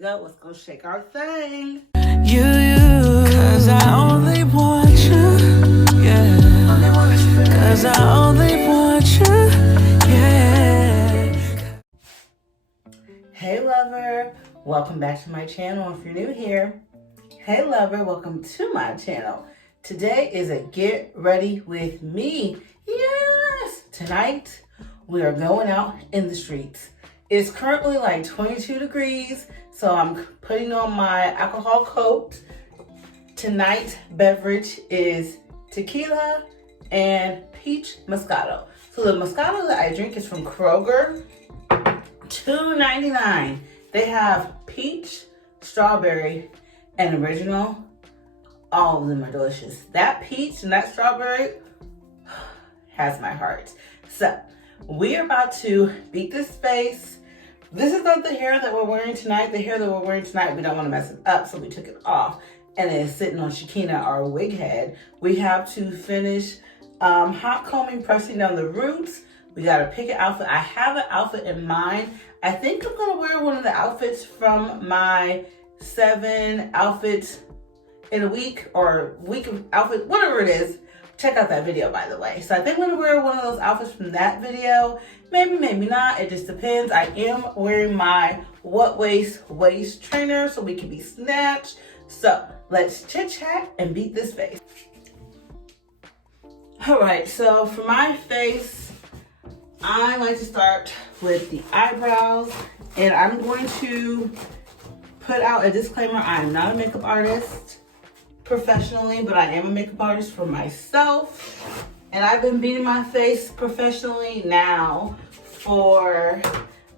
go. Let's go shake our thing. Cause I only want you, yeah. Cause I only want you, yeah. Hey lover, welcome back to my channel if you're new here. Hey lover, welcome to my channel. Today is a get ready with me. Yes! Tonight, we are going out in the streets. It's currently like 22 degrees, so I'm putting on my alcohol coat. Tonight's beverage is tequila and peach Moscato. So the Moscato that I drink is from Kroger, $2.99. They have peach, strawberry, and original. All of them are delicious. That peach and that strawberry has my heart. So we are about to beat this face. This is not the hair that we're wearing tonight. The hair that we're wearing tonight, we don't want to mess it up, so we took it off. And it's sitting on Shakina, our wig head. We have to finish hot combing, pressing down the roots. We got to pick an outfit. I have an outfit in mind. I think I'm going to wear one of the outfits from my 7 outfits in a week or week of outfits, whatever it is. Check out that video, by the way. So I think I'm going to wear one of those outfits from that video. Maybe, maybe not. It just depends. I am wearing my what waist trainer so we can be snatched. So let's chit chat and beat this face. All right, so for my face, I like to start with the eyebrows, and I'm going to put out a disclaimer. I am not a makeup artist professionally, but I am a makeup artist for myself, and I've been beating my face professionally now for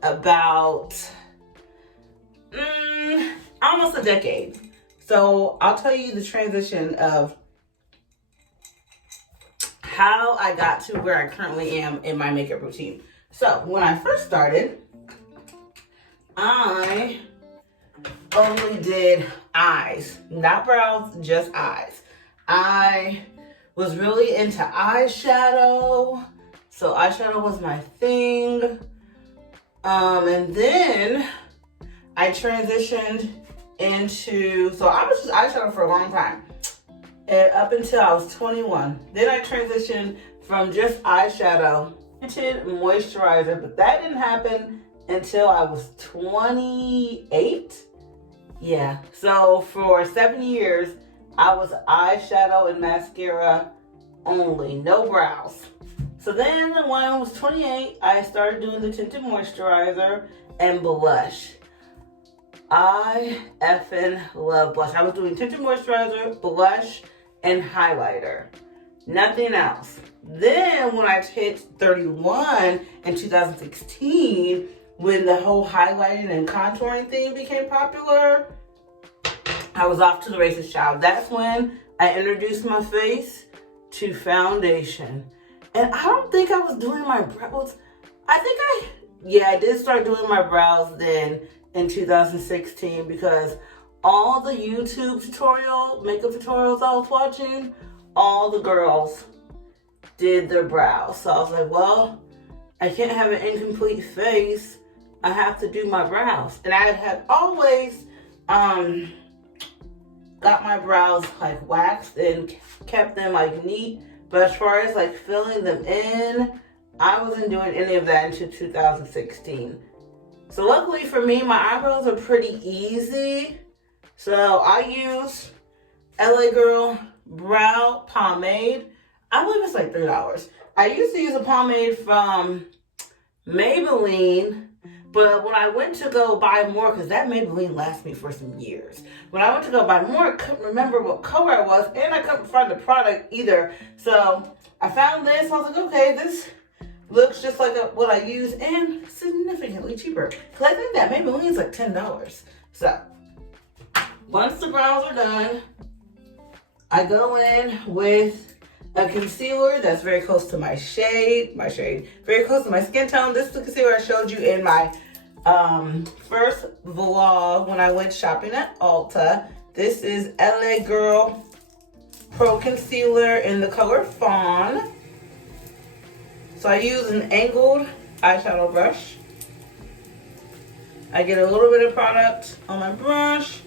about almost a decade. So I'll tell you the transition of how I got to where I currently am in my makeup routine. So when I first started, I only did eyes, not brows, just eyes. I was really into eyeshadow, so eyeshadow was my thing. And then I transitioned into, so I was just eyeshadow for a long time, and up until I was 21. Then I transitioned from just eyeshadow to moisturizer, but that didn't happen until I was 28. Yeah, so for 7 years, I was eyeshadow and mascara only, no brows. So then when I was 28, I started doing the tinted moisturizer and blush. I effing love blush. I was doing tinted moisturizer, blush, and highlighter. Nothing else. Then when I hit 31 in 2016, when the whole highlighting and contouring thing became popular, I was off to the races, child. That's when I introduced my face to foundation. And I don't think I was doing my brows. I did start doing my brows then in 2016, because all the YouTube makeup tutorials I was watching, all the girls did their brows. So I was like, well, I can't have an incomplete face. I have to do my brows. And I had always got my brows like waxed and kept them like neat. But as far as like filling them in, I wasn't doing any of that until 2016. So luckily for me, my eyebrows are pretty easy. So I use LA Girl Brow Pomade. I believe it's like $3. I used to use a pomade from Maybelline, but when I went to go buy more, because that Maybelline lasts me for some years. When I went to go buy more, I couldn't remember what color it was, and I couldn't find the product either. So I found this, I was like, okay, this looks just like what I use and significantly cheaper. Because I think that Maybelline is like $10. So once the brows are done, I go in with a concealer that's very close to my shade, very close to my skin tone. This is the concealer I showed you in my first vlog when I went shopping at Ulta. This is LA Girl Pro Concealer in the color Fawn. So I use an angled eyeshadow brush. I get a little bit of product on my brush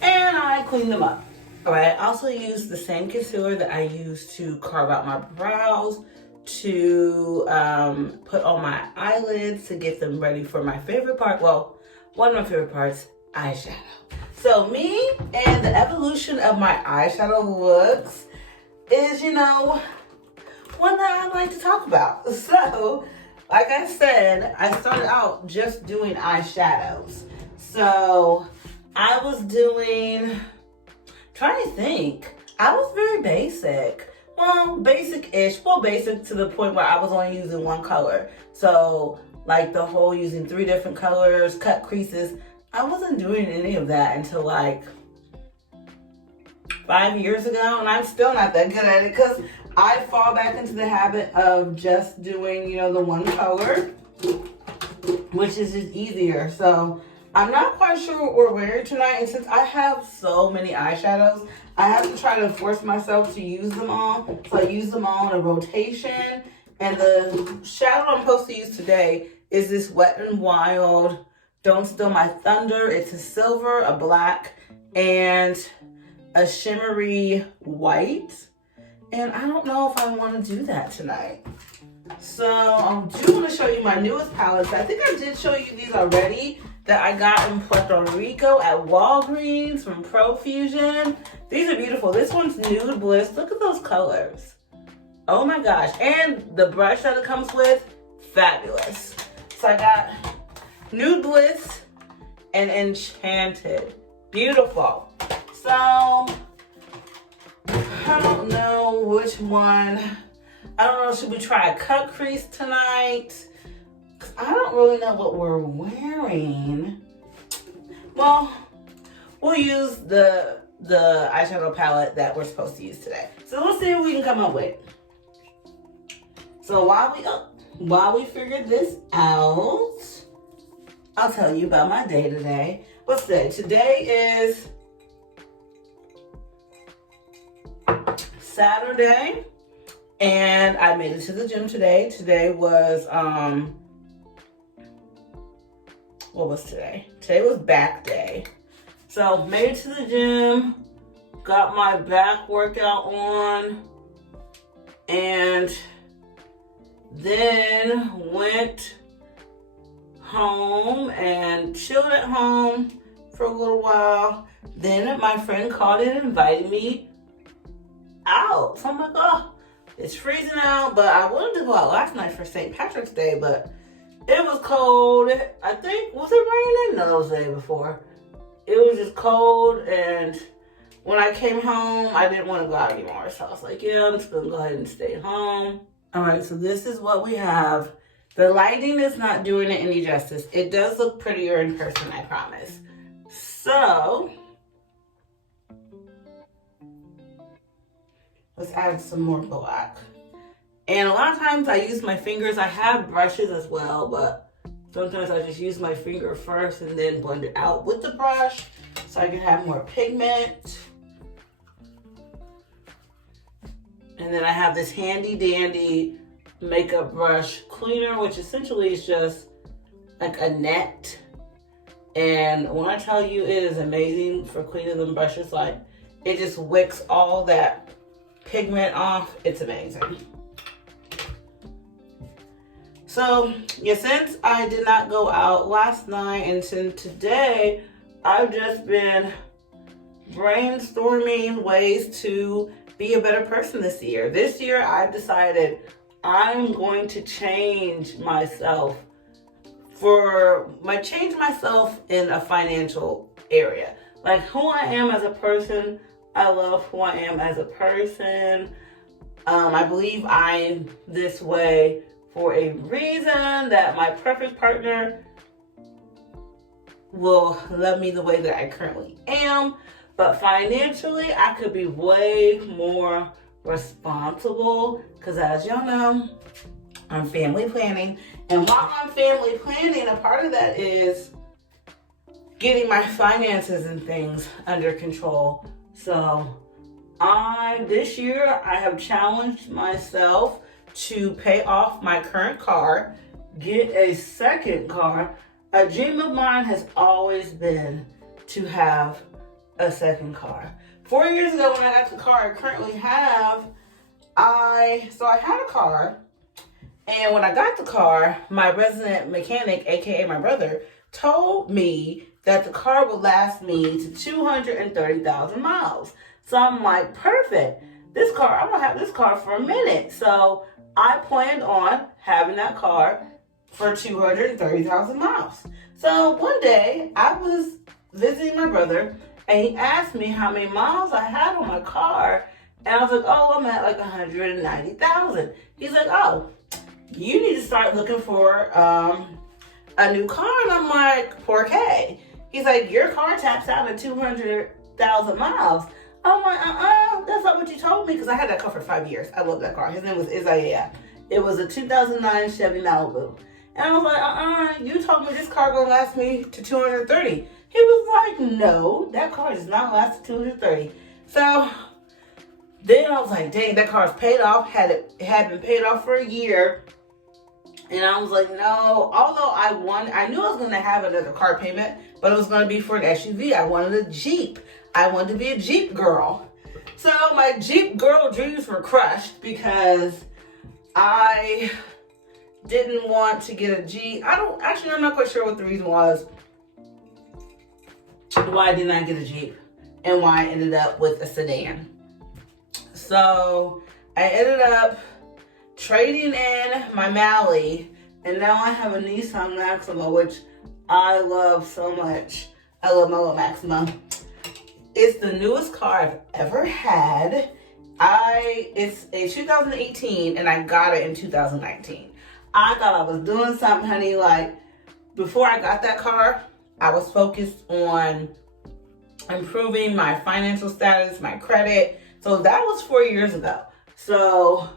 and I clean them up. All right, I also use the same concealer that I use to carve out my brows, to put on my eyelids to get them ready for my favorite part. Well, one of my favorite parts, eyeshadow. So me and the evolution of my eyeshadow looks is, you know, one that I like to talk about. So, like I said, I started out just doing eyeshadows. So I was doing, trying to think, I was very basic. Well, basic-ish, well, basic to the point where I was only using one color. So, like the whole using 3 different colors, cut creases, I wasn't doing any of that until like 5 years ago, and I'm still not that good at it because I fall back into the habit of just doing, you know, the one color, which is just easier. So, I'm not quite sure what we're wearing tonight, and since I have so many eyeshadows, I have to try to force myself to use them all. So I use them all in a rotation, and the shadow I'm supposed to use today is this Wet n Wild Don't Steal My Thunder. It's a silver, a black, and a shimmery white. And I don't know if I want to do that tonight. So I do want to show you my newest palettes. I think I did show you these already, that I got in Puerto Rico at Walgreens from Profusion. These are beautiful. This one's Nude Bliss. Look at those colors. Oh my gosh. And the brush that it comes with, fabulous. So I got Nude Bliss and Enchanted. Beautiful. So, I don't know which one. I don't know, should we try a cut crease tonight? I don't really know what we're wearing. Well, we'll use the eyeshadow palette that we're supposed to use today. So let's see what we can come up with. So while we figure this out, I'll tell you about my day today. What's today? Today is Saturday, and I made it to the gym today. Today was what was today? Today was back day. So made it to the gym, got my back workout on, and then went home and chilled at home for a little while. Then my friend called and invited me out. So I'm like, oh, it's freezing out, but I wanted to go out last night for St. Patrick's Day, but it was cold. I think, was it raining? No, it was the day before. It was just cold, and when I came home, I didn't want to go out anymore. So I was like, yeah, I'm just going to go ahead and stay home. All right, so this is what we have. The lighting is not doing it any justice. It does look prettier in person, I promise. So, let's add some more black. And a lot of times I use my fingers. I have brushes as well, but sometimes I just use my finger first and then blend it out with the brush so I can have more pigment. And then I have this handy dandy makeup brush cleaner, which essentially is just like a net. And when I tell you it is amazing for cleaning them brushes, like it just wicks all that pigment off. It's amazing. So, yeah, since I did not go out last night and since today, I've just been brainstorming ways to be a better person this year. This year, I've decided I'm going to change myself change myself in a financial area. Like who I am as a person, I love who I am as a person. I believe I'm this way for a reason, that my perfect partner will love me the way that I currently am. But financially, I could be way more responsible because, as y'all know, I'm family planning. And while I'm family planning, a part of that is getting my finances and things under control. So this year, I have challenged myself to pay off my current car, get a second car. A dream of mine has always been to have a second car. 4 years ago when I got the car I currently have, I had a car, and when I got the car, my resident mechanic, aka my brother, told me that the car would last me to 230,000 miles. So I'm like, perfect. I'm gonna have this car for a minute. So I planned on having that car for 230,000 miles. So one day I was visiting my brother, and he asked me how many miles I had on my car. And I was like, oh, I'm at like 190,000. He's like, oh, you need to start looking for a new car. And I'm like, for K. He's like, your car taps out at 200,000 miles. I'm like, that's not what you told me, because I had that car for 5 years. I love that car. His name was Isaiah. It was a 2009 Chevy Malibu. And I was like, you told me this car gonna last me to 230. He was like, no, that car does not last to 230. So then I was like, dang, that car's paid off. It had been paid off for a year. And I was like, no, although I knew I was gonna have another car payment, but it was gonna be for an SUV. I wanted a Jeep. I wanted to be a Jeep girl. So my Jeep girl dreams were crushed because I didn't want to get a Jeep. I'm not quite sure what the reason was why I did not get a Jeep and why I ended up with a sedan. So I ended up trading in my Mally, and now I have a Nissan Maxima, which I love so much. I love my little Maxima. It's the newest car I've ever had. It's a 2018, and I got it in 2019. I thought I was doing something, honey. Like, before I got that car, I was focused on improving my financial status, my credit. So that was 4 years ago. So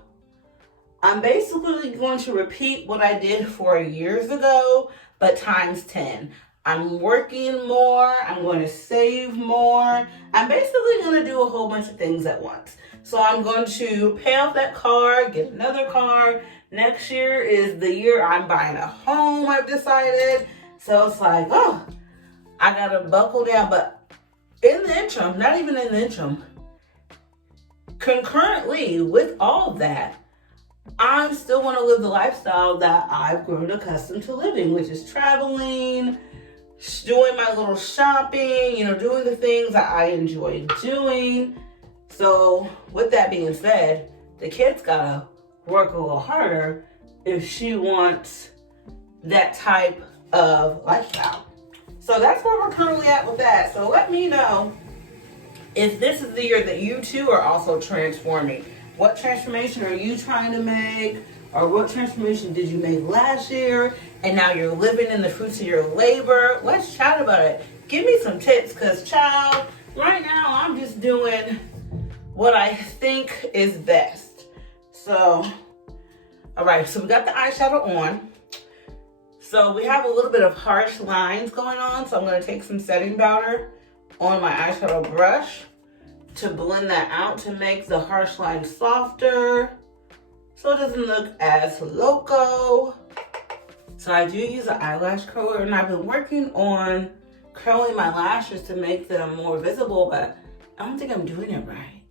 I'm basically going to repeat what I did 4 years ago, but times 10. I'm working more. I'm going to save more. I'm basically going to do a whole bunch of things at once. So I'm going to pay off that car, get another car. Next year is the year I'm buying a home, I've decided. So it's like, oh, I got to buckle down. But in the interim, not even in the interim, concurrently with all of that, I still want to live the lifestyle that I've grown accustomed to living, which is traveling, doing my little shopping, doing the things that I enjoy doing. So with that being said, the kid's gotta work a little harder if she wants that type of lifestyle. So that's where we're currently at with that. So let me know if this is the year that you too are also transforming. What transformation are you trying to make? Or what transformation did you make last year and now you're living in the fruits of your labor? Let's chat about it. Give me some tips, because child, right now I'm just doing what I think is best. So, all right, so we got the eyeshadow on. So we have a little bit of harsh lines going on. So I'm going to take some setting powder on my eyeshadow brush to blend that out to make the harsh line softer, so it doesn't look as loco. So I do use an eyelash curler, and I've been working on curling my lashes to make them more visible, but I don't think I'm doing it right.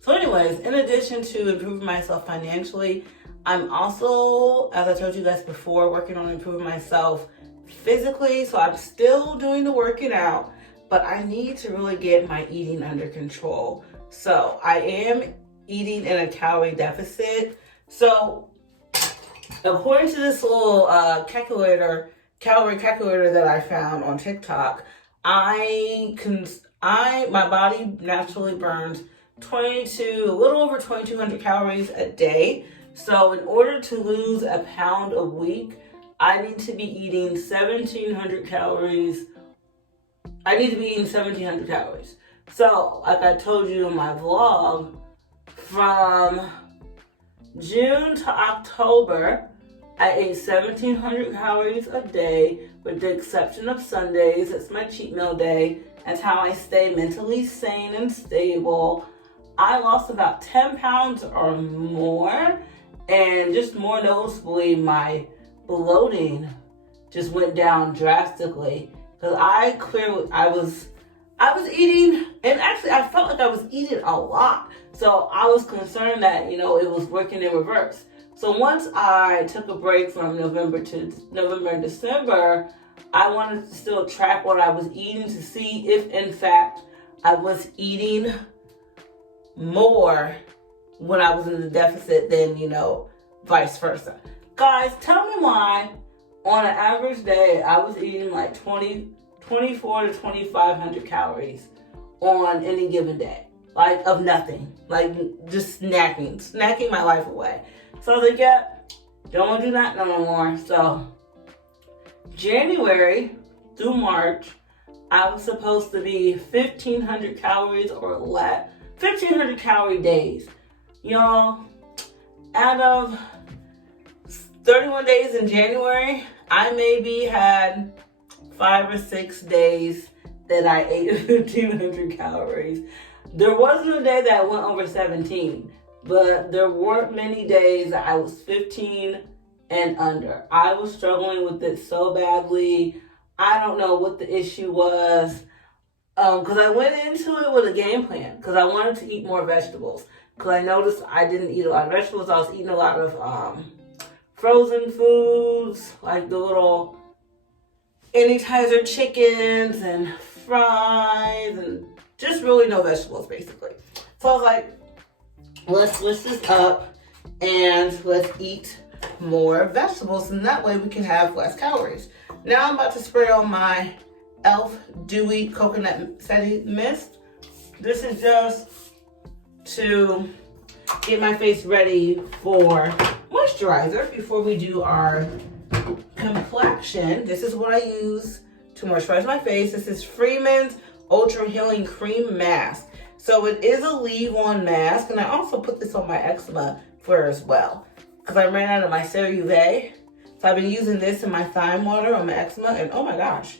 So anyways, in addition to improving myself financially, I'm also, as I told you guys before, working on improving myself physically. So I'm still doing the working out, but I need to really get my eating under control. So I am eating in a calorie deficit. So according to this little calorie calculator that I found on TikTok, my body naturally burns a little over 2,200 calories a day. So in order to lose a pound a week, I need to be eating 1,700 calories. So like I told you in my vlog, from June to October, I ate 1,700 calories a day, with the exception of Sundays. It's my cheat meal day. That's how I stay mentally sane and stable. I lost about 10 pounds or more, and just more noticeably, my bloating just went down drastically. Because I was eating, and actually I felt like I was eating a lot. So I was concerned that, it was working in reverse. So once I took a break from November and December, I wanted to still track what I was eating to see if in fact I was eating more when I was in the deficit than, vice versa. Guys, tell me why on an average day I was eating like 24 to 2,500 calories on any given day. Like of nothing. Like just snacking my life away. So I was like, yeah, don't want to do that no more. So January through March, I was supposed to be 1,500 calories or less. 1,500 calorie days. Y'all, out of 31 days in January, I maybe had 5 or 6 days that I ate 1,500 calories. There wasn't a day that I went over 17, but there weren't many days that I was 15 and under. I was struggling with it so badly. I don't know what the issue was. Because I went into it with a game plan. Because I wanted to eat more vegetables. Because I noticed I didn't eat a lot of vegetables. I was eating a lot of frozen foods. Like the little Anytizer chickens and fries. And just really no vegetables, basically. So I was like, let's switch this up. And let's eat more vegetables. And that way we can have less calories. Now I'm about to spray on my e.l.f. Dewy Coconut Setting Mist. This is just to get my face ready for moisturizer before we do our complexion. This is what I use to moisturize my face. This is Freeman's Ultra Healing Cream Mask. So it is a leave-on mask, and I also put this on my eczema flare as well because I ran out of my CeraVe. So I've been using this in my thyme water on my eczema, and oh my gosh,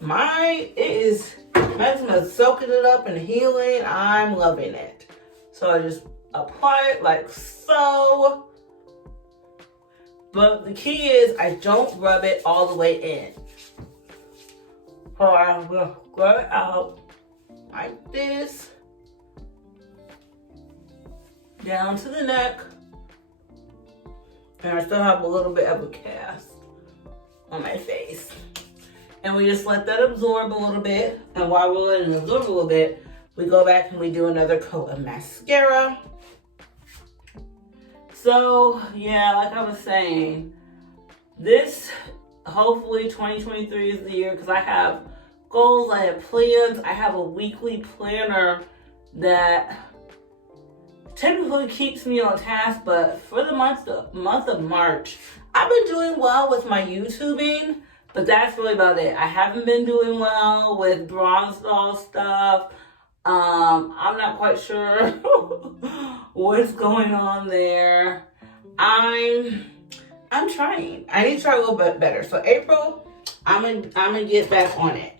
my eczema is soaking it up and healing. I'm loving it. So I just apply it like so. But the key is I don't rub it all the way in. So I will rub it out like this, down to the neck. And I still have a little bit of a cast on my face. And we just let that absorb a little bit. And while we're letting it absorb a little bit, we go back and we do another coat of mascara. So, yeah, like I was saying, this, hopefully 2023 is the year, because I have goals, I have plans. I have a weekly planner that typically keeps me on task, but for the month of March, I've been doing well with my YouTubing, but that's really about it. I haven't been doing well with bronze doll stuff. I'm not quite sure what's going on there. I'm trying. I need to try a little bit better. So April, I'm gonna get back on it.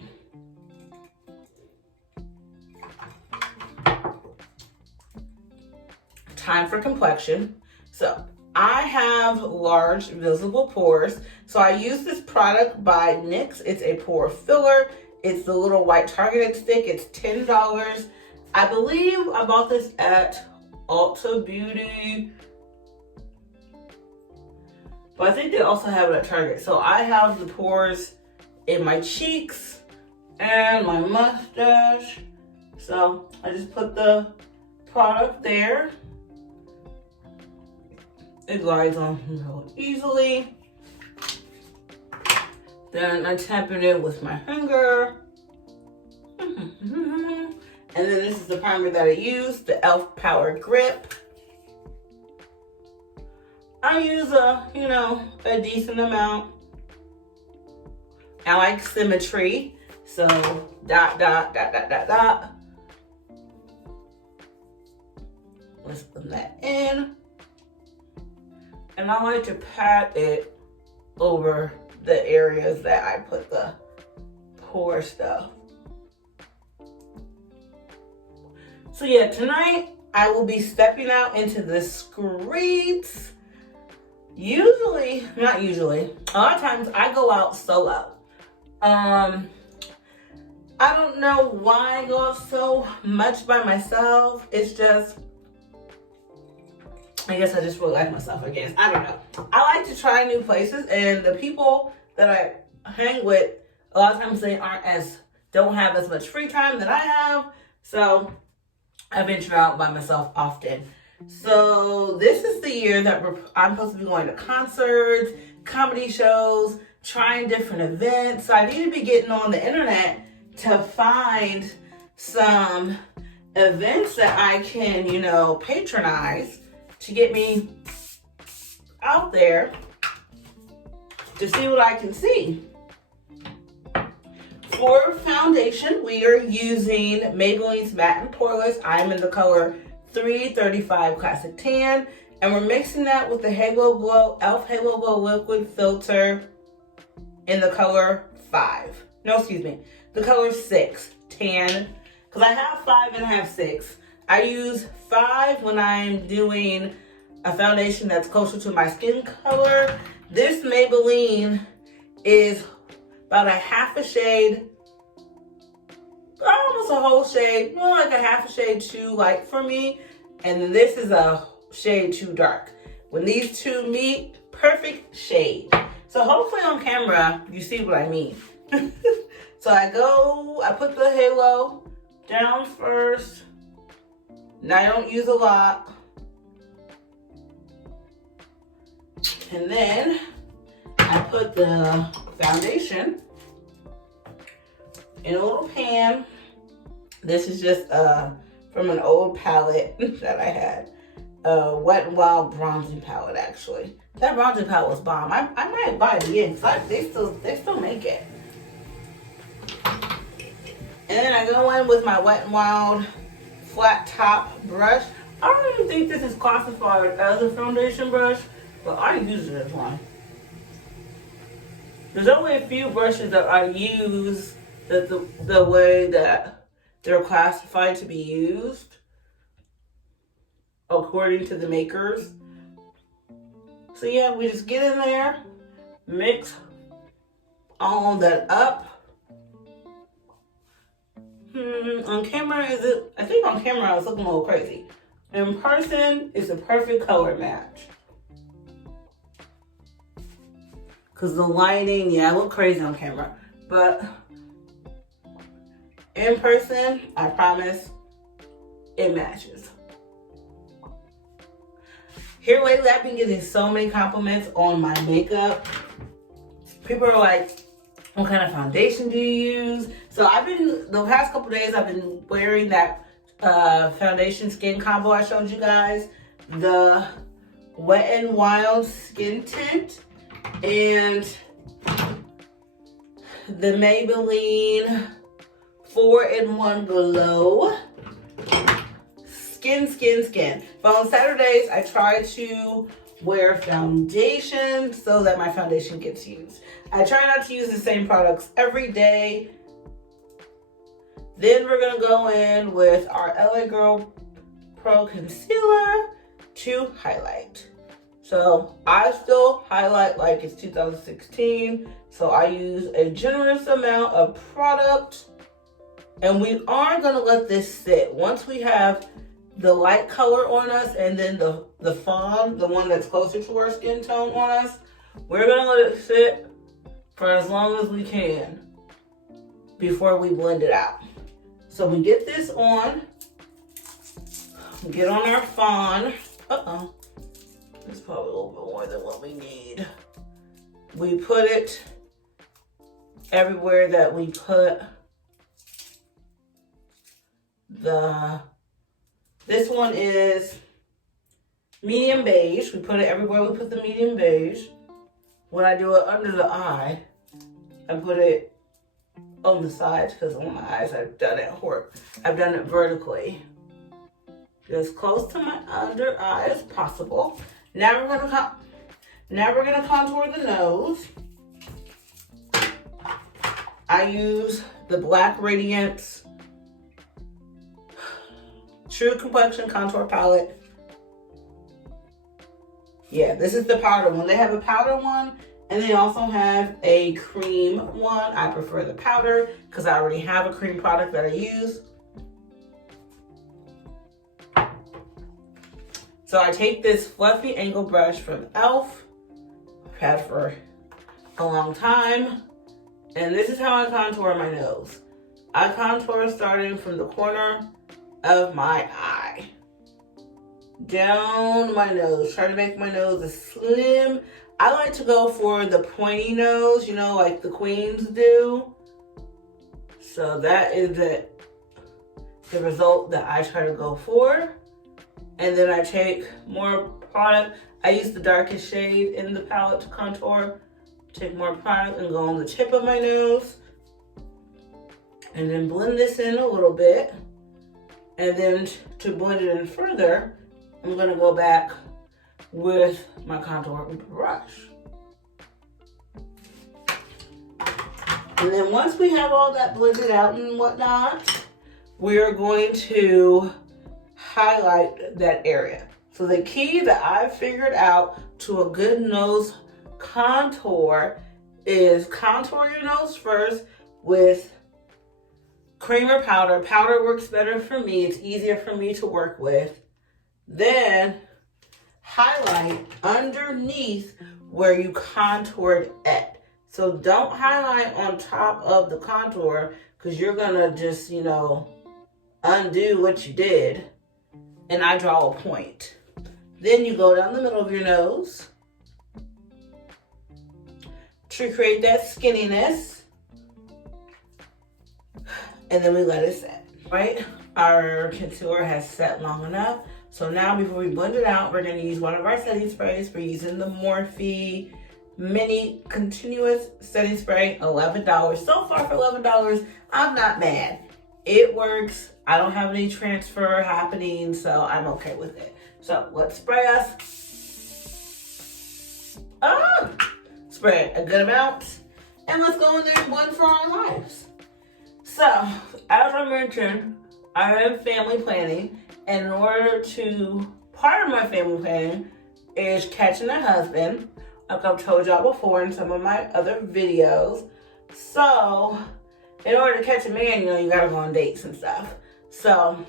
Time for complexion. So I have large visible pores. So I use this product by NYX. It's a pore filler. It's the little white targeted stick. It's $10. I believe I bought this at Ulta Beauty, but I think they also have it at Target. So I have the pores in my cheeks and my mustache. So I just put the product there. It glides on real easily. Then I tap it in with my finger. And then this is the primer that I use, the e.l.f. Power Grip. I use a decent amount. I like symmetry. So dot, dot, dot, dot, dot, dot. Let's put that in. And I like to pat it over the areas that I put the pore stuff. So yeah, tonight I will be stepping out into the streets. not usually, a lot of times I go out solo. I don't know why I go out so much by myself. It's just, I guess I just really like myself, I guess. I don't know. I like to try new places, and the people that I hang with, a lot of times they don't have as much free time that I have. So I venture out by myself often. So this is the year that I'm supposed to be going to concerts, comedy shows, trying different events. So I need to be getting on the internet to find some events that I can, patronize to get me out there to see what I can see. For foundation, we are using Maybelline's Matte and Poreless. I'm in the color 335 Classic Tan, and we're mixing that with the Halo Glow, e.l.f. Halo Glow Liquid Filter in the color 5. No, excuse me, the color 6, Tan, because I have 5 and I have 6. I use 5 when I'm doing a foundation that's closer to my skin color. This Maybelline is about a half a shade, almost a whole shade, more like a half a shade too light for me. And then this is a shade too dark. When these two meet, perfect shade. So hopefully on camera, you see what I mean. So I put the halo down first. Now I don't use a lot. And then I put the foundation in a little pan. This is just from an old palette that I had. Wet n Wild bronzing palette, actually. That bronzing palette was bomb. I might buy it again because they still make it. And then I go in with my Wet n Wild flat top brush. I don't even think this is classified as a foundation brush, but I use it as one. There's only a few brushes that I use that the way that they're classified to be used according to the makers. So yeah, we just get in there, mix all that up. On camera, I think on camera I was looking a little crazy. In person, it's a perfect color match. Because the lighting, yeah, I look crazy on camera. But in person, I promise, it matches. Here lately, I've been getting so many compliments on my makeup. People are like, what kind of foundation do you use? So the past couple days, I've been wearing that foundation skin combo I showed you guys. The Wet n Wild Skin Tint and the Maybelline 4-in-1 Glow Skin. But on Saturdays, I try to wear foundation so that my foundation gets used. I try not to use the same products every day. Then we're gonna go in with our LA Girl Pro Concealer to highlight. So I still highlight like it's 2016. So I use a generous amount of product, and we are gonna let this sit. Once we have the light color on us and then the fawn, the one that's closer to our skin tone on us, we're gonna let it sit for as long as we can before we blend it out. So we get this on, get on our fawn. It's probably a little bit more than what we need. We put it everywhere that we put this one is medium beige. We put it everywhere we put the medium beige. When I do it under the eye, I put it on the sides because on my eyes I've done it vertically. As close to my under eye as possible. Now we're gonna contour the nose. I use the Black Radiance True Complexion Contour Palette. Yeah, this is the powder one. They have a powder one, and they also have a cream one. I prefer the powder because I already have a cream product that I use. So I take this fluffy angle brush from e.l.f. I've had for a long time. And this is how I contour my nose. I contour starting from the corner of my eye down my nose. Try to make my nose as slim. I like to go for the pointy nose, you know, like the queens do. So that is the result that I try to go for. And then I take more product. I use the darkest shade in the palette to contour. Take more product and go on the tip of my nose. And then blend this in a little bit. And then to blend it in further, I'm gonna go back with my contour brush. And then once we have all that blended out and whatnot, we're going to highlight that area. So the key that I figured out to a good nose contour is contour your nose first with creamer powder. Powder works better for me. It's easier for me to work with. Then highlight underneath where you contoured at. So don't highlight on top of the contour because you're gonna just, you know, undo what you did. And I draw a point. Then you go down the middle of your nose to create that skinniness. And then we let it set, right? Our concealer has set long enough. So now before we blend it out, we're gonna use one of our setting sprays. We're using the Morphe Mini Continuous Setting Spray, $11. So far for $11, I'm not mad. It works. I don't have any transfer happening, so I'm okay with it. So let's spray us. Spray a good amount. And let's go in there and blend for our lives. So, as I mentioned, I am family planning. And in order to, part of my family planning is catching a husband, like I've told y'all before in some of my other videos. So, in order to catch a man, you know, you gotta go on dates and stuff. So,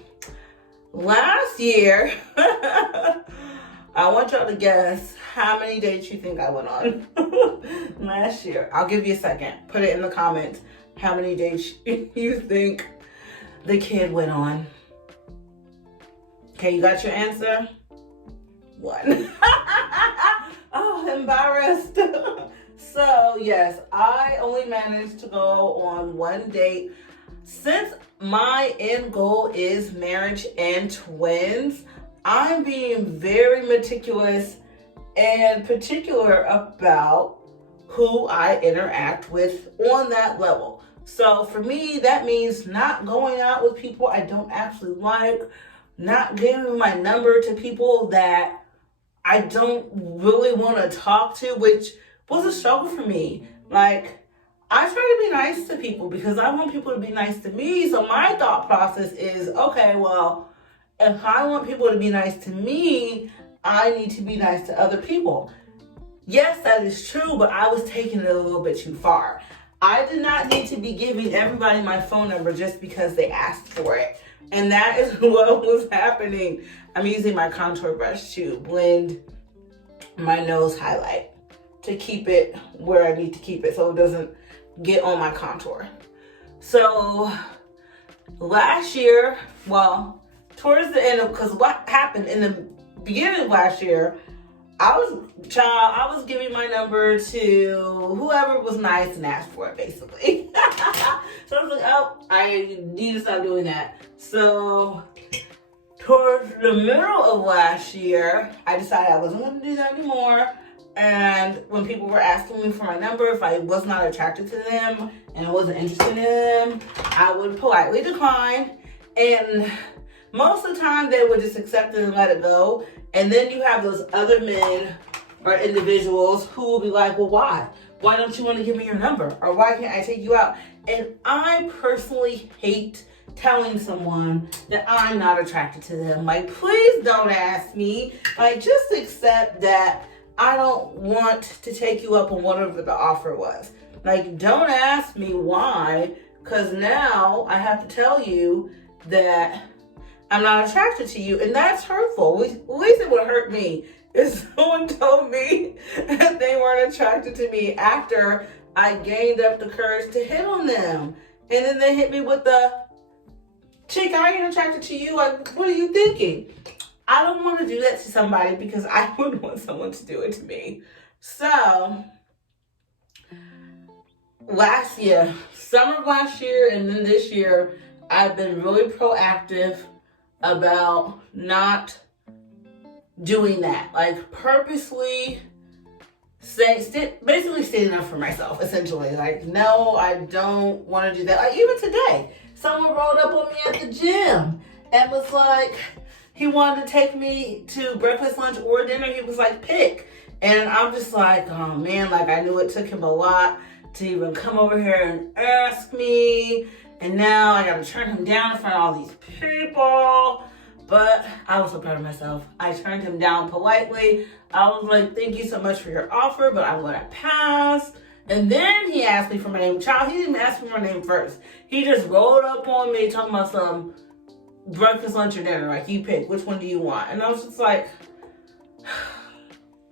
last year, I want y'all to guess how many dates you think I went on last year. I'll give you a second. Put it in the comments how many dates you think the kid went on. Okay, you got your answer? 1. Oh, embarrassed. So, yes, I only managed to go on 1 date. Since my end goal is marriage and twins, I'm being very meticulous and particular about who I interact with on that level. So for me, that means not going out with people I don't actually like, not giving my number to people that I don't really want to talk to, which was a struggle for me. Like, I try to be nice to people because I want people to be nice to me. So my thought process is, okay, well, if I want people to be nice to me, I need to be nice to other people. Yes, that is true, but I was taking it a little bit too far. I did not need to be giving everybody my phone number just because they asked for it. And that is what was happening. I'm using my contour brush to blend my nose highlight to keep it where I need to keep it so it doesn't get on my contour. So last year, well, towards the end of, because what happened in the beginning of last year, I was giving my number to whoever was nice and asked for it, basically. So I was like, oh, I need to stop doing that. So towards the middle of last year, I decided I wasn't going to do that anymore. And when people were asking me for my number, if I was not attracted to them and I wasn't interested in them, I would politely decline. And most of the time, they would just accept it and let it go. And then you have those other men or individuals who will be like, well, why? Why don't you want to give me your number? Or why can't I take you out? And I personally hate telling someone that I'm not attracted to them. Like, please don't ask me. Like, just accept that I don't want to take you up on whatever the offer was. Like, don't ask me why, because now I have to tell you that I'm not attracted to you, and that's hurtful. At least it would hurt me if someone told me that they weren't attracted to me after I gained up the courage to hit on them. And then they hit me with the, chick, I ain't attracted to you. Like, what are you thinking? I don't want to do that to somebody because I wouldn't want someone to do it to me. So, last year, summer of last year and then this year, I've been really proactive about not doing that. Like, purposely basically standing up for myself, essentially. Like, no, I don't want to do that. Like, even today, someone rolled up on me at the gym and was like, he wanted to take me to breakfast, lunch, or dinner. He was like, pick. And I'm just like, oh man, like, I knew it took him a lot to even come over here and ask me. And now I gotta turn him down in front of all these people. But I was so proud of myself. I turned him down politely. I was like, thank you so much for your offer, but I'm gonna pass. And then he asked me for my name. Child, he didn't even ask me for my name first. He just rolled up on me talking about some breakfast, lunch, or dinner. Like, you pick, which one do you want? And I was just like,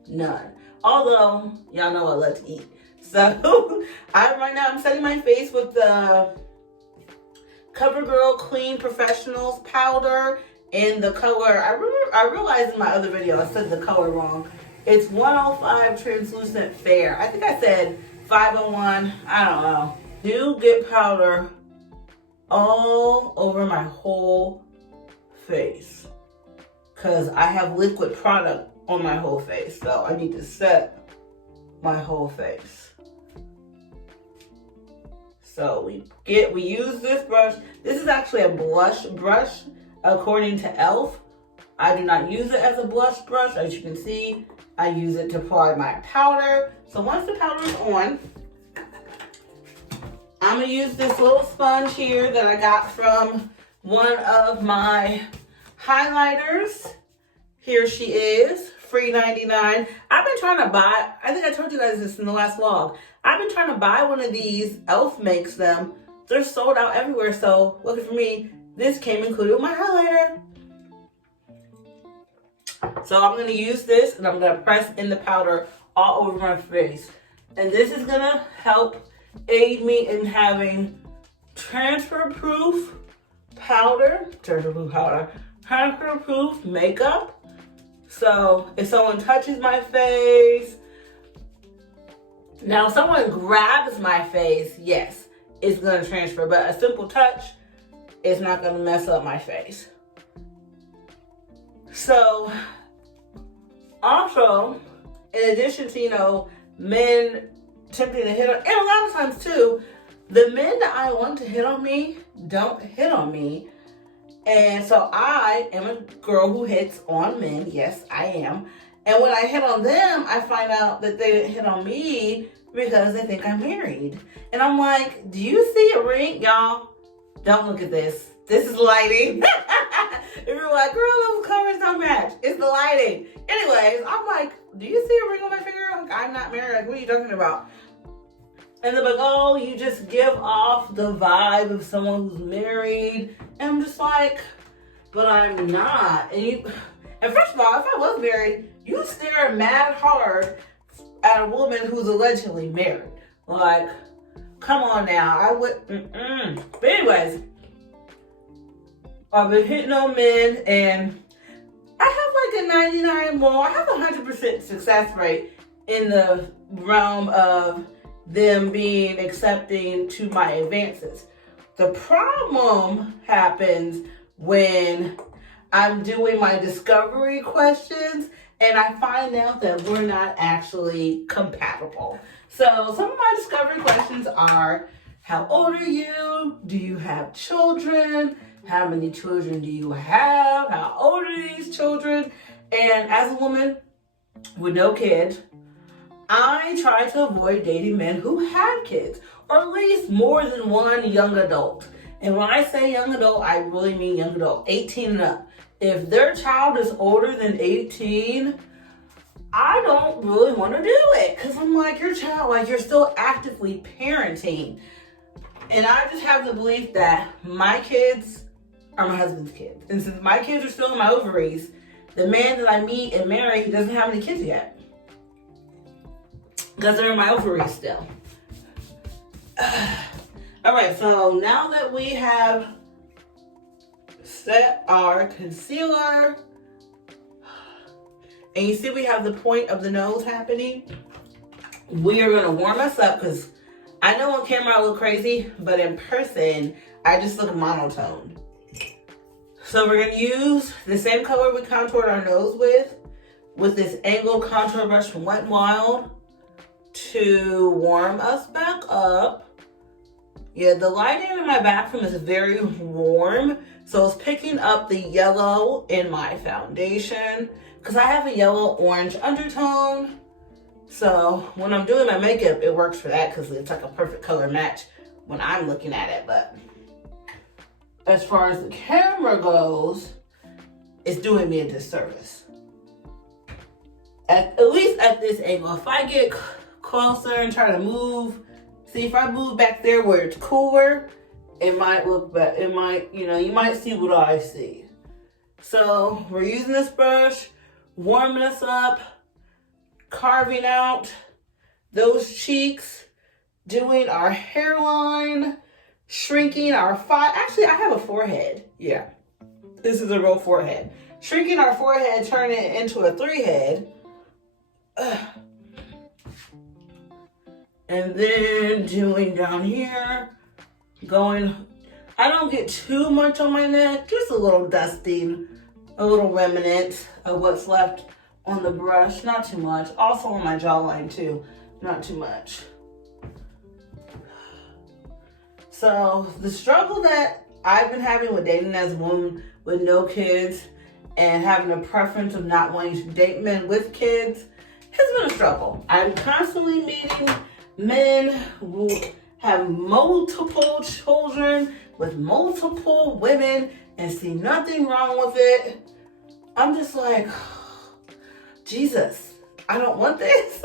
none. Although, y'all know I love to eat. So, right now I'm setting my face with the CoverGirl Clean Professionals powder in the color, I realized in my other video I said the color wrong. It's 105 Translucent Fair. I think I said 501, I don't know. Do get powder all over my whole face, because I have liquid product on my whole face, so I need to set my whole face. So we use this brush. This is actually a blush brush according to e.l.f. I do not use it as a blush brush. As you can see, I use it to apply my powder. So once the powder is on, I'm gonna use this little sponge here that I got from one of my highlighters. Here she is, free 99. I've been trying to buy, I think I told you guys this in the last vlog. I've been trying to buy one of these. e.l.f. makes them. They're sold out everywhere, so looking for me. This came included with my highlighter. So I'm going to use this and I'm going to press in the powder all over my face. And this is going to help aid me in having transfer-proof transfer-proof makeup. So if someone touches my face, now if someone grabs my face, yes, it's going to transfer. But a simple touch, it's not going to mess up my face. So, also, in addition to, men attempting to hit on, and a lot of times too, the men that I want to hit on me don't hit on me. And so I am a girl who hits on men. Yes, I am. And when I hit on them, I find out that they didn't hit on me because they think I'm married. And I'm like, do you see a ring? Y'all, don't look at this. This is lighting. If you're like, girl, those colors don't match, it's the lighting. Anyways, I'm like, do you see a ring on my finger? Like, I'm not married. Like, what are you talking about? And they're like, oh, you just give off the vibe of someone who's married. And I'm just like, but I'm not. And first of all, if I was married, you stare mad hard at a woman who's allegedly married. Like, come on now. I would, But anyways, I've been hitting on men, and I have like a 99, well, I have a 100% success rate in the realm of them being accepting to my advances. The problem happens when I'm doing my discovery questions and I find out that we're not actually compatible. So some of my discovery questions are, how old are you? Do you have children? How many children do you have? How old are these children? And as a woman with no kids, I try to avoid dating men who have kids, or at least more than one young adult. And when I say young adult, I really mean young adult, 18 and up. If their child is older than 18, I don't really want to do it because I'm like, your child, like you're still actively parenting. And I just have the belief that my kids are my husband's kids. And since my kids are still in my ovaries, the man that I meet and marry, he doesn't have any kids yet. Because they're in my ovaries still. All right, so now that we have set our concealer, and you see we have the point of the nose happening, we are gonna warm us up because I know on camera I look crazy, but in person, I just look monotone. So we're gonna use the same color we contoured our nose with this angled contour brush from Wet n Wild to warm us back up. Yeah, the lighting in my bathroom is very warm, so it's picking up the yellow in my foundation because I have a yellow-orange undertone. So when I'm doing my makeup, it works for that because it's like a perfect color match when I'm looking at it. But as far as the camera goes, it's doing me a disservice. At least at this angle. If I get closer and try to move, see if I move back there where it's cooler, it might look better. It might, you might see what I see. So we're using this brush, warming us up, carving out those cheeks, doing our hairline, shrinking our actually I have a forehead. Yeah, this is a real forehead. Shrinking our forehead, turning it into a 3-head. And then doing down here, I don't get too much on my neck, just a little dusting, a little remnant of what's left on the brush, not too much. Also on my jawline too, not too much. So the struggle that I've been having with dating as a woman with no kids and having a preference of not wanting to date men with kids has been a struggle. I'm constantly meeting men who have multiple children with multiple women and see nothing wrong with it. I'm just like, Jesus, I don't want this.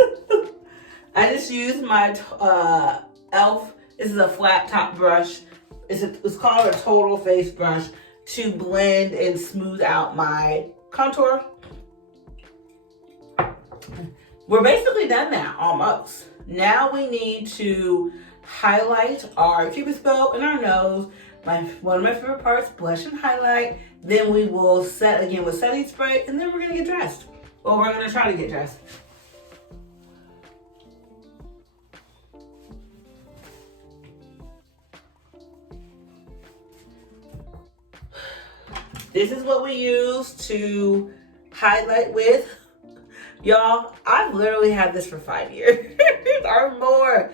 I just used my e.l.f. This is a flat top brush. It's called a total face brush to blend and smooth out my contour. We're basically done now, almost. Now we need to highlight our Cupid's bow in our nose. One of my favorite parts, blush and highlight. Then we will set again with setting spray, and then we're gonna get dressed. Well, we're gonna try to get dressed. This is what we use to highlight with. Y'all, I've literally had this for 5 years or more.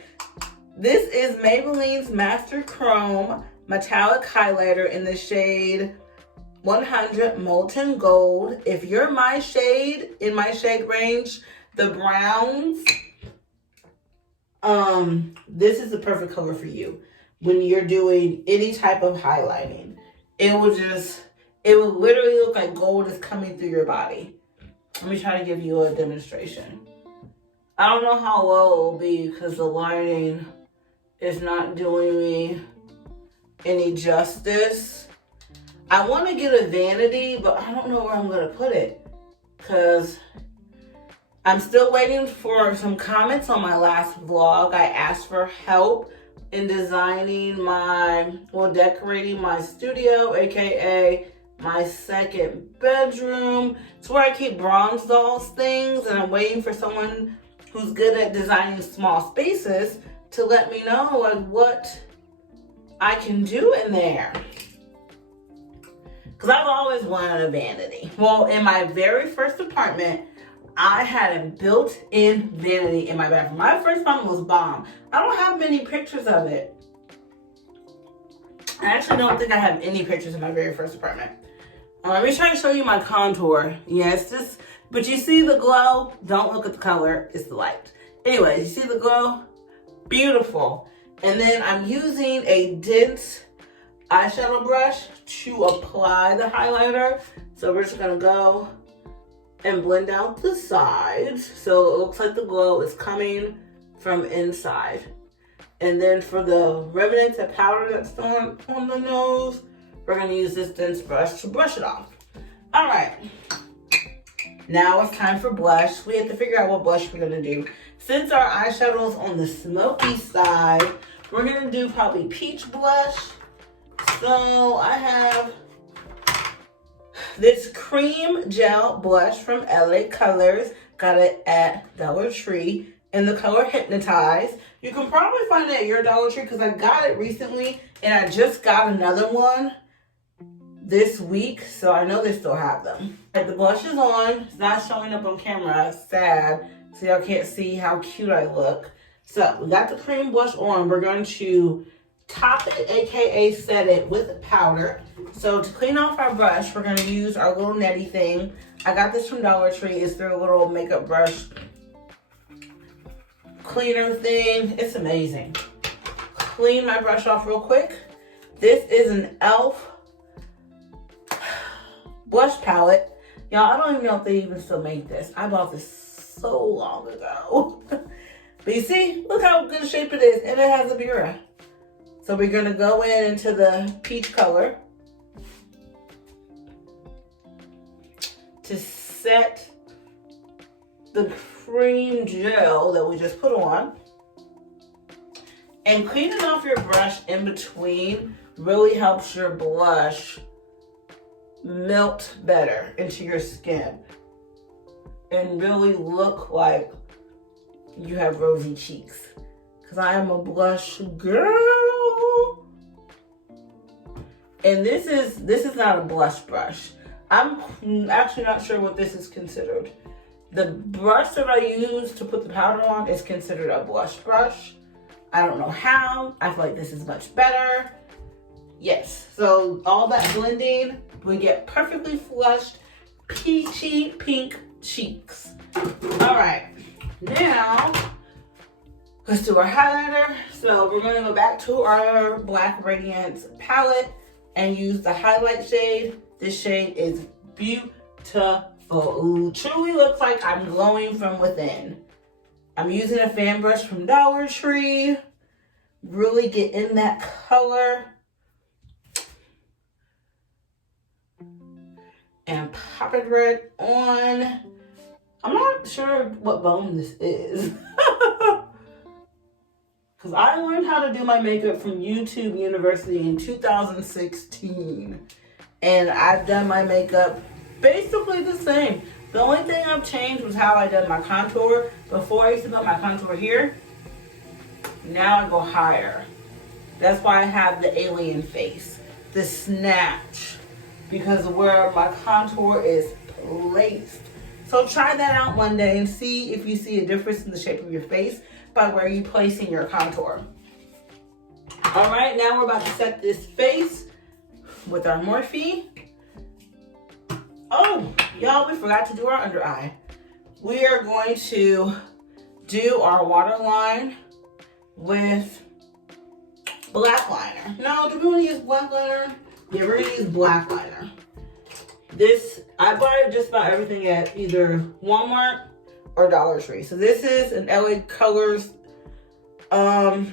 This is Maybelline's Master Chrome Metallic Highlighter in the shade 100 Molten Gold. If you're my shade, in my shade range, the browns, this is the perfect color for you when you're doing any type of highlighting. It will literally look like gold is coming through your body. Let me try to give you a demonstration. I don't know how well it will be because the lighting is not doing me any justice. I want to get a vanity, but I don't know where I'm going to put it because I'm still waiting for some comments on my last vlog. I asked for help in decorating my studio, aka my second bedroom. It's where I keep bronze dolls things, and I'm waiting for someone who's good at designing small spaces to let me know like what I can do in there. Because I've always wanted a vanity. Well, in my very first apartment, I had a built-in vanity in my bathroom. My first apartment was bomb. I don't have many pictures of it. I actually don't think I have any pictures of my very first apartment. Let me try to show you my contour. Yeah, it's just, but you see the glow? Don't look at the color, it's the light. Anyway, you see the glow? Beautiful. And then I'm using a dense eyeshadow brush to apply the highlighter. So we're just gonna go and blend out the sides so it looks like the glow is coming from inside. And then for the remnants of powder that's still on the nose, we're going to use this dense brush to brush it off. All right. Now it's time for blush. We have to figure out what blush we're going to do. Since our eyeshadow is on the smoky side, we're going to do probably peach blush. So I have this cream gel blush from LA Colors. Got it at Dollar Tree in the color Hypnotize. You can probably find it at your Dollar Tree because I got it recently and I just got another one this week, so I know they still have them. The blush is on. It's not showing up on camera. It's sad, so y'all can't see how cute I look. So we got the cream blush on. We're going to top it, aka set it with powder. So to clean off our brush, we're going to use our little netty thing. I got this from Dollar Tree. It's their little makeup brush cleaner thing. It's amazing. Clean my brush off real quick. This is an e.l.f. blush palette. Y'all, I don't even know if they even still make this. I bought this so long ago. But you see, look how good shape it is. And it has a mirror. So we're going to go into the peach color to set the cream gel that we just put on. And cleaning off your brush in between really helps your blush melt better into your skin and really look like you have rosy cheeks. Because I am a blush girl. And this is not a blush brush. I'm actually not sure what this is considered. The brush that I use to put the powder on is considered a blush brush. I don't know how. I feel like this is much better. Yes, so all that blending, we get perfectly flushed, peachy pink cheeks. All right, now let's do our highlighter. So we're gonna go back to our Black Radiance palette and use the highlight shade. This shade is beautiful. Ooh, truly looks like I'm glowing from within. I'm using a fan brush from Dollar Tree. Really get in that color. And pop it right on. I'm not sure what bone this is. Because I learned how to do my makeup from YouTube University in 2016. And I've done my makeup basically the same. The only thing I've changed was how I done my contour. Before I used to put my contour here. Now I go higher. That's why I have the alien face. The snatch. Because of where my contour is placed. So try that out one day and see if you see a difference in the shape of your face by where you're placing your contour. All right, now we're about to set this face with our Morphe. Oh, y'all, we forgot to do our under eye. We are going to do our waterline with black liner. No, do we want to use black liner? Yeah, we're gonna use black liner. This, I buy just about everything at either Walmart or Dollar Tree. So this is an LA Colors eyeliner.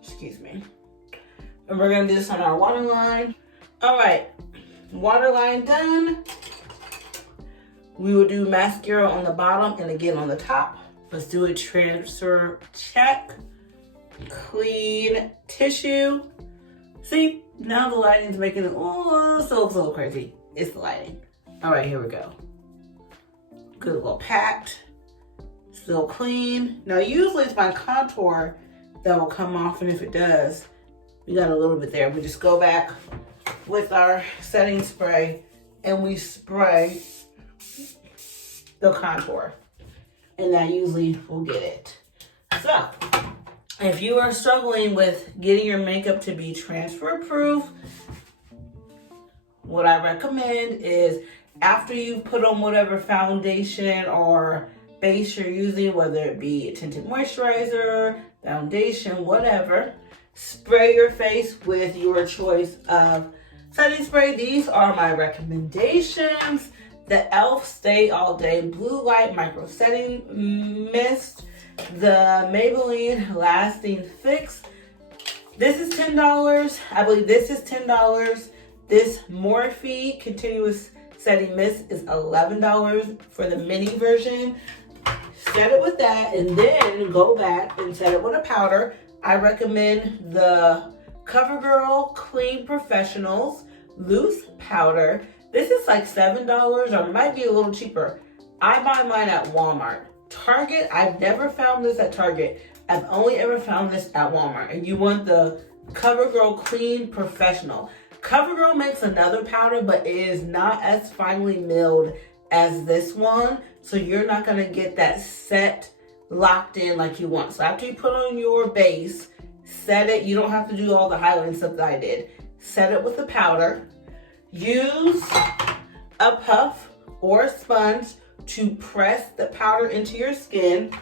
Excuse me. And we're gonna do this on our waterline. All right, waterline done. We will do mascara on the bottom and again on the top. Let's do a transfer check. Clean tissue. See, now the lighting's making it so a little crazy. It's the lighting. All right, here we go. Good little pat. Still clean. Now, usually it's my contour that will come off, and if it does, we got a little bit there. We just go back with our setting spray and we spray the contour, and that usually will get it. So, if you are struggling with getting your makeup to be transfer proof, what I recommend is after you put on whatever foundation or base you're using, whether it be a tinted moisturizer, foundation, whatever, spray your face with your choice of setting spray. These are my recommendations. The e.l.f. Stay All Day Blue Light Micro Setting Mist. The Maybelline Lasting Fix. This is $10. I believe this is $10. This Morphe Continuous Setting Mist is $11 for the mini version. Set it with that and then go back and set it with a powder. I recommend the CoverGirl Clean Professionals Loose Powder. This is like $7 or it might be a little cheaper. I buy mine at Walmart. Target, I've never found this at Target. I've only ever found this at Walmart. And you want the CoverGirl Clean Professional. CoverGirl makes another powder, but it is not as finely milled as this one. So you're not gonna get that set locked in like you want. So after you put on your base, set it. You don't have to do all the highlighting stuff that I did. Set it with the powder. Use a puff or a sponge to press the powder into your skin.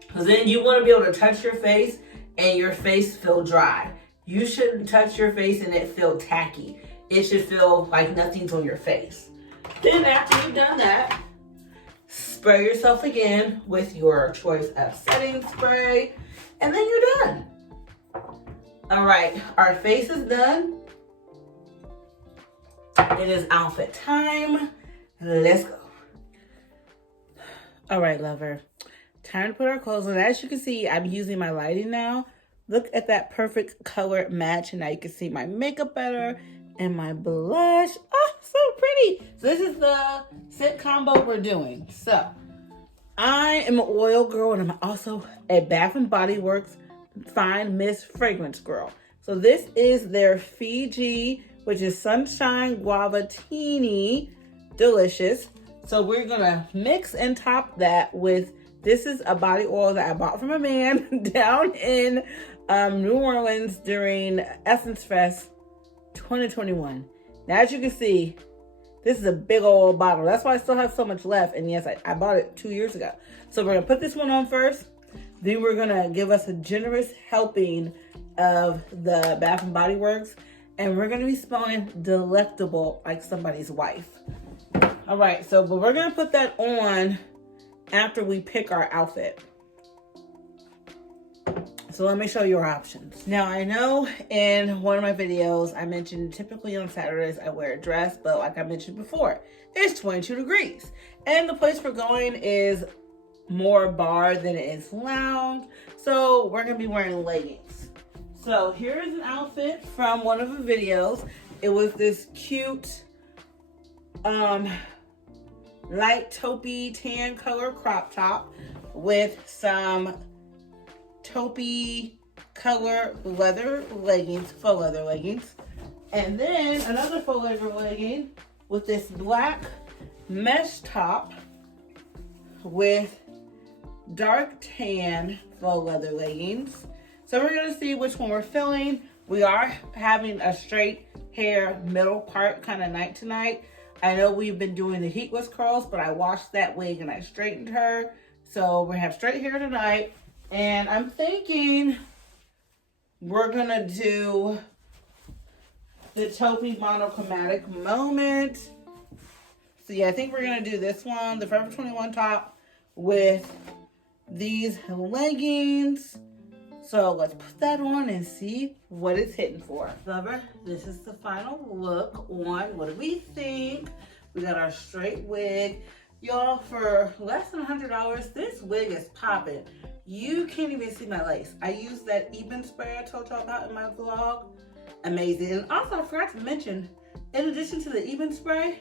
Because then you want to be able to touch your face and your face feel dry. You shouldn't touch your face and it feel tacky. It should feel like nothing's on your face. Then after you've done that, spray yourself again with your choice of setting spray, and then you're done. All right, our face is done. It is outfit time. Let's go. All right, lover. Time to put our clothes on. As you can see, I'm using my lighting now. Look at that perfect color match. And now you can see my makeup better and my blush. Oh, so pretty. So this is the scent combo we're doing. So I am an oil girl and I'm also a Bath and Body Works Fine Mist fragrance girl. So this is their Fiji, which is Sunshine Guava Teeny Delicious. So we're gonna mix and top that with, this is a body oil that I bought from a man down in New Orleans during Essence Fest 2021. Now as you can see, this is a big old bottle. That's why I still have so much left. And yes, I bought it 2 years ago. So we're gonna put this one on first. Then we're gonna give us a generous helping of the Bath and Body Works. And we're gonna be smelling delectable like somebody's wife. All right, but we're gonna put that on after we pick our outfit. So let me show you our options. Now I know in one of my videos, I mentioned typically on Saturdays I wear a dress, but like I mentioned before, it's 22 degrees. And the place we're going is more bar than it is lounge. So we're gonna be wearing leggings. So here's an outfit from one of the videos. It was this cute, light taupey tan color crop top with some taupey color leather leggings, faux leather leggings. And then another faux leather legging with this black mesh top with dark tan faux leather leggings. So we're gonna see which one we're feeling. We are having a straight hair middle part kind of night tonight. I know we've been doing the heatless curls, but I washed that wig and I straightened her. So we're gonna have straight hair tonight. And I'm thinking we're gonna do the taupey monochromatic moment. So yeah, I think we're gonna do this one, the Forever 21 top with these leggings. So let's put that on and see what it's hitting for. Lover, this is the final look on. What do we think? We got our straight wig. Y'all, for less than $100, this wig is popping. You can't even see my lace. I used that Eben spray I told y'all about in my vlog. Amazing. And also, I forgot to mention, in addition to the Eben spray,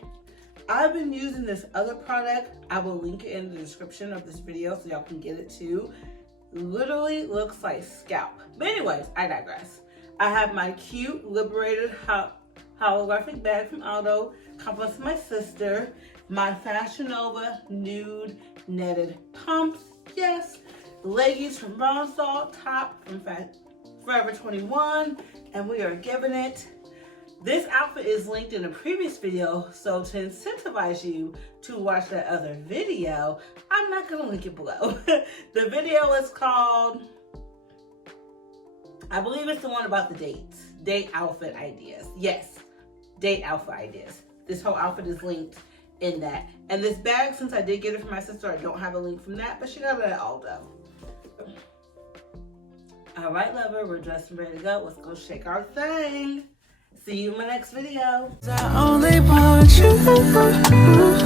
I've been using this other product. I will link it in the description of this video so y'all can get it too. Literally looks like scalp. But anyways, I digress. I have my cute Liberated holographic bag from Aldo. Compliments my sister. My Fashion Nova nude netted pumps. Yes. Leggings from Brown Salt. Top from Forever 21. And we are giving it. This outfit is linked in a previous video, so to incentivize you to watch that other video, I'm not gonna link it below. The video is called I believe it's the one about the dates. Date outfit ideas. Yes, date outfit ideas. This whole outfit is linked in that. And this bag, since I did get it from my sister, I don't have a link from that, but she got it at Aldo. All right, lover, we're dressed and ready to go. Let's go shake our thing. See you in my next video. I only want you.